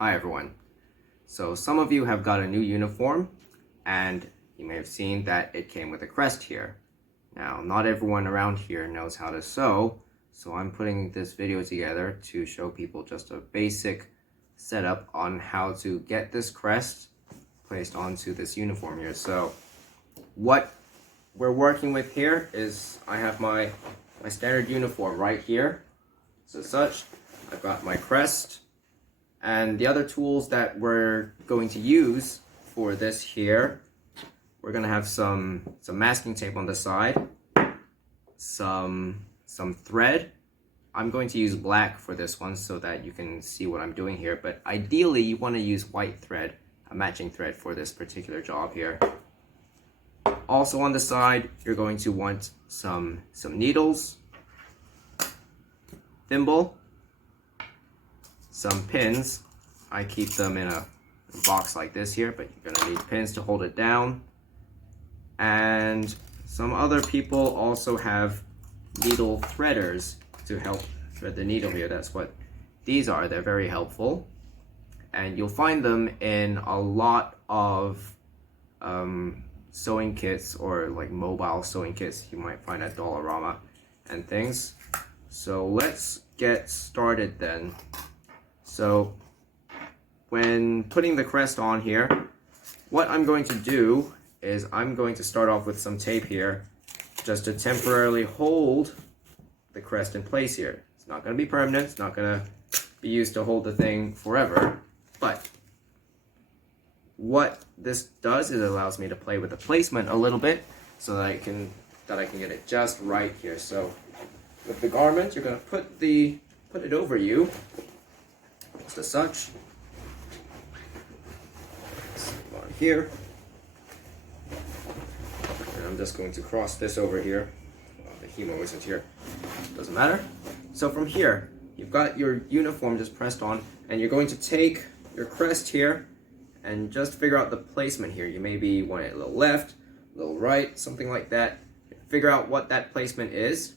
Hi everyone. So some of you have got a new uniform and you may have seen that it came with a crest here. Now, not everyone around here knows how to sew, so I'm putting this video together to show people just a basic setup on how to get this crest placed onto this uniform here. So what we're working with here is I have my standard uniform right here. So such, I've got my crest. And the other tools that we're going to use for this here, we're going to have some masking tape on the side, some thread. I'm going to use black for this one so that you can see what I'm doing here, but ideally you want to use white thread, a matching thread for this particular job here. Also on the side, you're going to want some needles, thimble, some pins. I keep them in a box like this here, but you're gonna need pins to hold it down. And some other people also have needle threaders to help thread the needle here. That's what these are. They're very helpful. And you'll find them in a lot of sewing kits, or like mobile sewing kits you might find at Dollarama and things. So let's get started then. So when putting the crest on here, what I'm going to do is I'm going to start off with some tape here just to temporarily hold the crest in place here. It's not going to be permanent, it's not going to be used to hold the thing forever, but what this does is it allows me to play with the placement a little bit so that I can get it just right here. So with the garment, you're going to put it over you, just as such. On here, and I'm just going to cross this over here. Well, the hemo isn't here, doesn't matter. So from here, you've got your uniform just pressed on, and you're going to take your crest here and just figure out the placement here. You maybe want it a little left, a little right, something like that. Figure out what that placement is.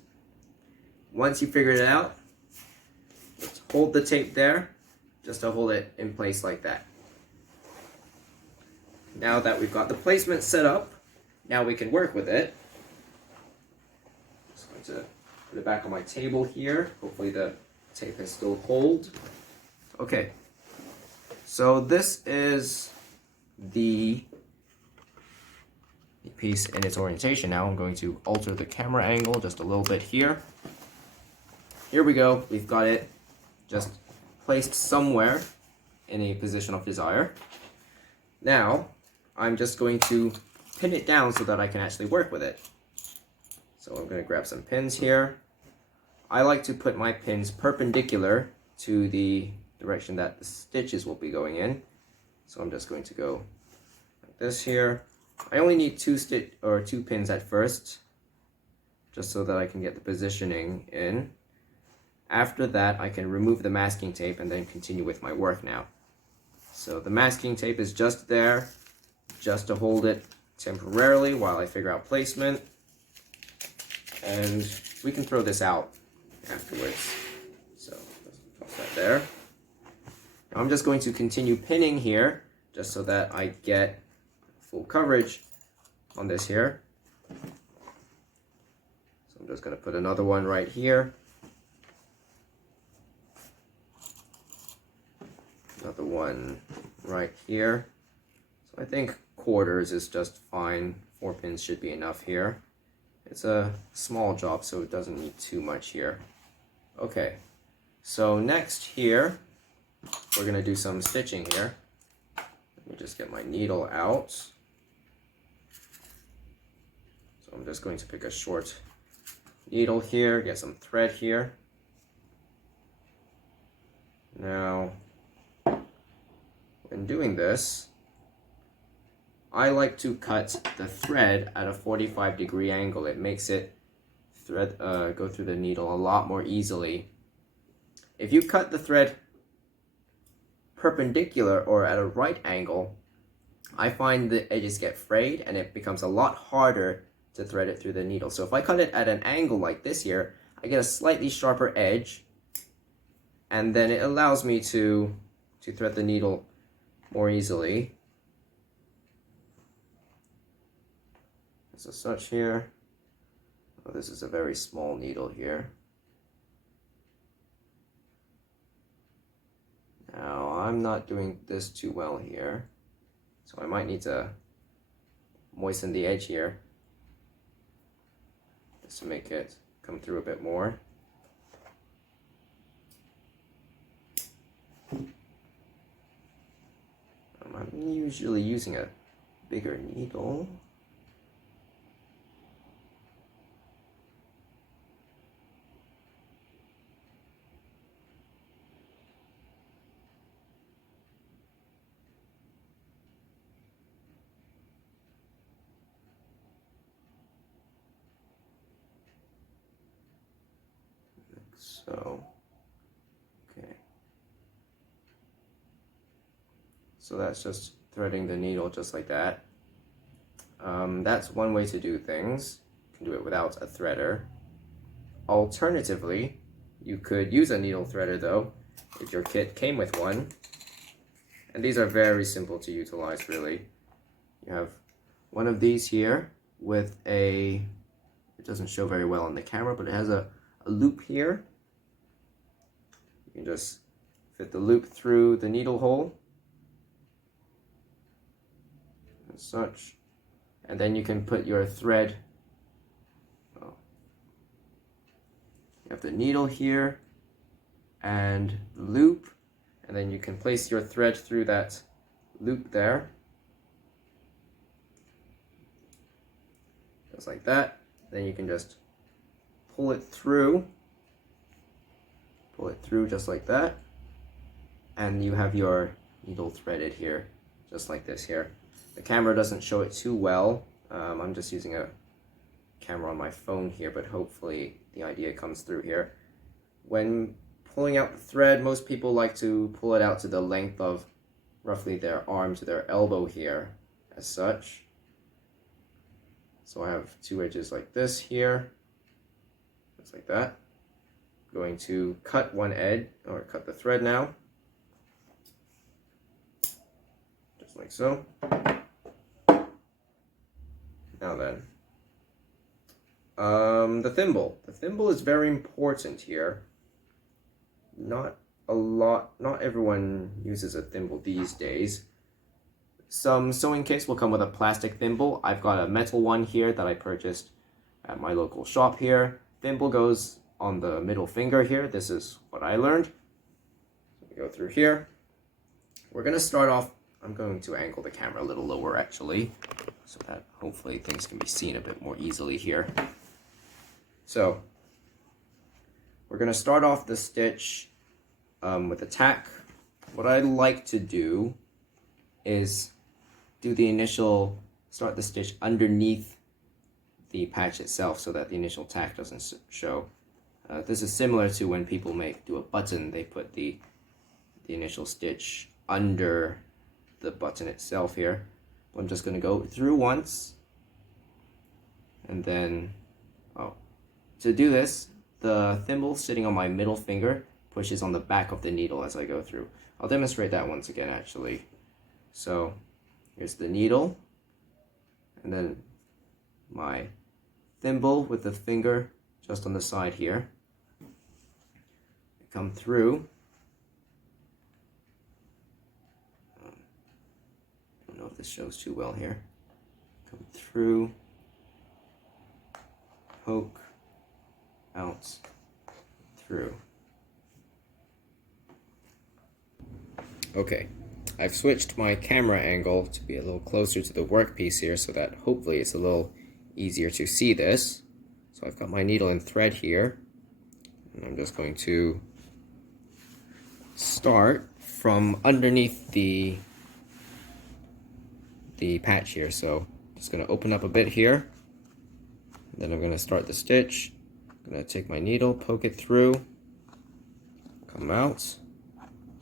Once you figure it out, just hold the tape there, just to hold it in place like that. Now that we've got the placement set up, now we can work with it. Just going to put it back on my table here. Hopefully the tape has still hold. Okay, so this is the piece in its orientation. Now I'm going to alter the camera angle just a little bit here. Here we go, we've got it just placed somewhere in a position of desire. Now, I'm just going to pin it down so that I can actually work with it. So I'm going to grab some pins here. I like to put my pins perpendicular to the direction that the stitches will be going in. So I'm just going to go like this here. I only need two pins at first, just so that I can get the positioning in. After that, I can remove the masking tape and then continue with my work now. So the masking tape is just there, just to hold it temporarily while I figure out placement. And we can throw this out afterwards. So toss that there. Now I'm just going to continue pinning here, just so that I get full coverage on this here. So I'm just going to put another one right here. Another one right here. So I think quarters is just fine. 4 pins should be enough here. It's a small job, so it doesn't need too much here. Okay, so next here, we're gonna do some stitching here. Let me just get my needle out. So I'm just going to pick a short needle here, get some thread here. Now, when doing this, I like to cut the thread at a 45-degree angle. It makes it go through the needle a lot more easily. If you cut the thread perpendicular or at a right angle, I find the edges get frayed and it becomes a lot harder to thread it through the needle. So if I cut it at an angle like this here, I get a slightly sharper edge, and then it allows me to to thread the needle more easily. As such here. Oh, this is a very small needle here. Now, I'm not doing this too well here, so I might need to moisten the edge here just to make it come through a bit more. I'm usually using a bigger needle. So, okay. So that's just threading the needle just like that. That's one way to do things. You can do it without a threader. Alternatively, you could use a needle threader though, if your kit came with one. And these are very simple to utilize, really. You have one of these here with it doesn't show very well on the camera, but it has a loop here. You can just fit the loop through the needle hole, as such, and then you can put your thread. You have the needle here and the loop, and then you can place your thread through that loop there, just like that. Then you can just pull it through just like that, and you have your needle threaded here, just like this here. The camera doesn't show it too well. I'm just using a camera on my phone here, but hopefully the idea comes through here. When pulling out the thread, most people like to pull it out to the length of roughly their arm to their elbow here, as such. So I have two edges like this here, just like that. Going to cut one edge, or cut the thread now, just like so. Now then, the thimble. The thimble is very important here. Not everyone uses a thimble these days. Some sewing kits will come with a plastic thimble. I've got a metal one here that I purchased at my local shop here. Thimble goes on the middle finger here. This is what I learned. So we go through here. We're going to start off, I'm going to angle the camera a little lower actually, so that hopefully things can be seen a bit more easily here. So we're going to start off the stitch with a tack. What I like to do is start the stitch underneath the patch itself so that the initial tack doesn't show. This is similar to when people do a button, they put the initial stitch under the button itself here. I'm just going to go through once, and then, to do this, the thimble sitting on my middle finger pushes on the back of the needle as I go through. I'll demonstrate that once again actually. So here's the needle, and then my thimble with the finger just on the side here. Come through. I don't know if this shows too well here. Come through, poke, out, through. Okay, I've switched my camera angle to be a little closer to the workpiece here so that hopefully it's a little easier to see this. So I've got my needle and thread here, and I'm just going to start from underneath the patch here. So just going to open up a bit here, then I'm going to start the stitch. I'm going to take my needle, poke it through, come out.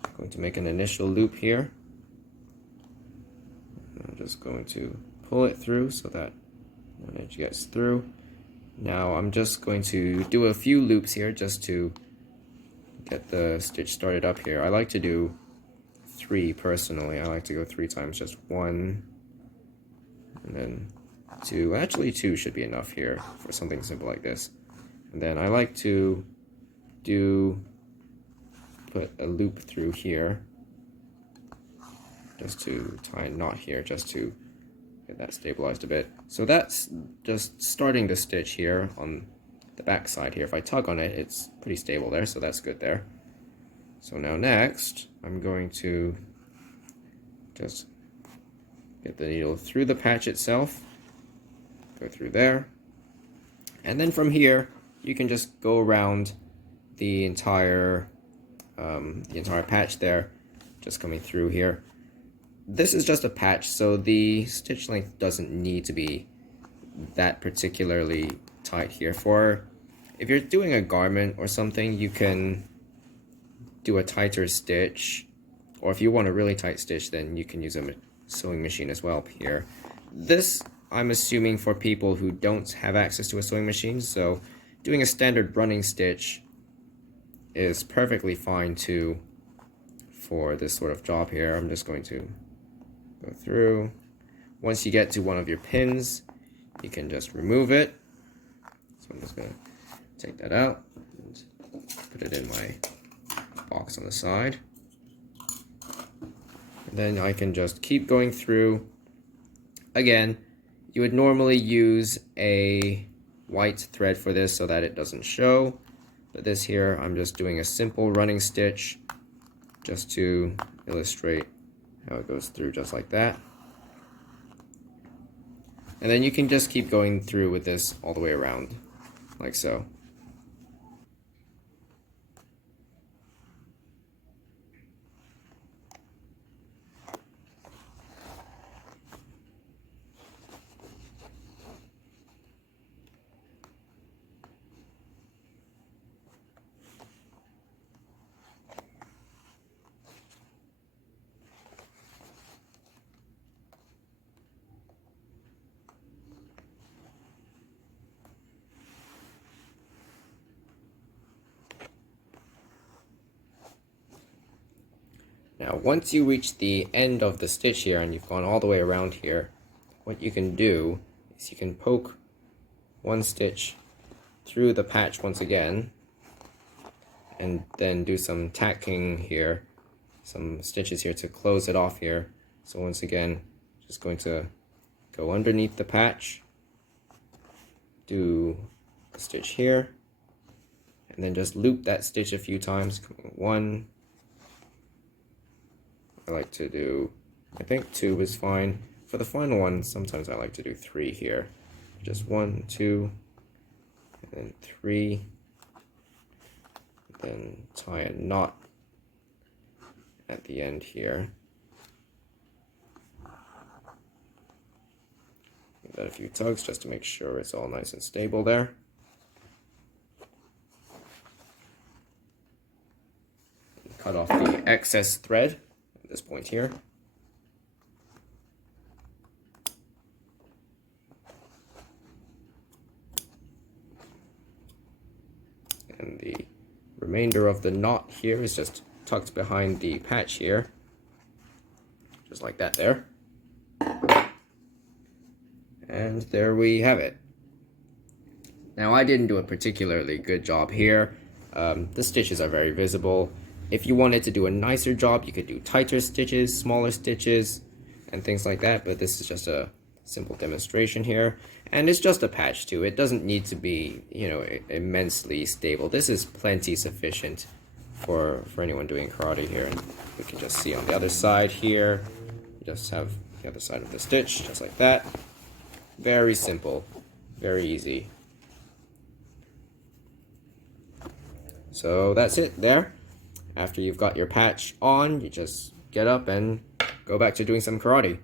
I'm going to make an initial loop here. I'm just going to pull it through so that one edge gets through. Now I'm just going to do a few loops here just to get the stitch started up here. I like to do 3 personally. I like to go 3 times, just 1 and then 2. Actually 2 should be enough here for something simple like this. And then I like to put a loop through here just to tie a knot here, just to get that stabilized a bit. So that's just starting the stitch here on the back side here. If I tug on it, it's pretty stable there, so that's good there. So now next, I'm going to just get the needle through the patch itself, go through there, and then from here, you can just go around the entire patch there, just coming through here. This is just a patch, so the stitch length doesn't need to be that particularly tight here. For if you're doing a garment or something, you can do a tighter stitch, or if you want a really tight stitch, then you can use a sewing machine as well here. This, I'm assuming, for people who don't have access to a sewing machine, so doing a standard running stitch is perfectly fine too for this sort of job here. I'm just going to go through. Once you get to one of your pins, you can just remove it. So I'm just going to take that out and put it in my box on the side. And then I can just keep going through. Again, you would normally use a white thread for this so that it doesn't show. But this here, I'm just doing a simple running stitch just to illustrate how it goes through, just like that. And then you can just keep going through with this all the way around, like so. Now, once you reach the end of the stitch here and you've gone all the way around here, what you can do is you can poke one stitch through the patch once again, and then do some tacking here, some stitches here to close it off here. So once again, just going to go underneath the patch, do a stitch here, and then just loop that stitch a few times. 1, I like to do, I think 2 is fine. For the final one, sometimes I like to do 3 here. Just 1, 2, and then 3. Then tie a knot at the end here. Give that a few tugs just to make sure it's all nice and stable there. Cut off the excess thread at this point here. And the remainder of the knot here is just tucked behind the patch here, just like that there. And there we have it. Now, I didn't do a particularly good job here. The stitches are very visible. If you wanted to do a nicer job, you could do tighter stitches, smaller stitches, and things like that, but this is just a simple demonstration here. And it's just a patch too. It doesn't need to be, immensely stable. This is plenty sufficient for anyone doing karate here. And we can just see on the other side here, you just have the other side of the stitch, just like that. Very simple, very easy. So that's it there. After you've got your patch on, you just get up and go back to doing some karate.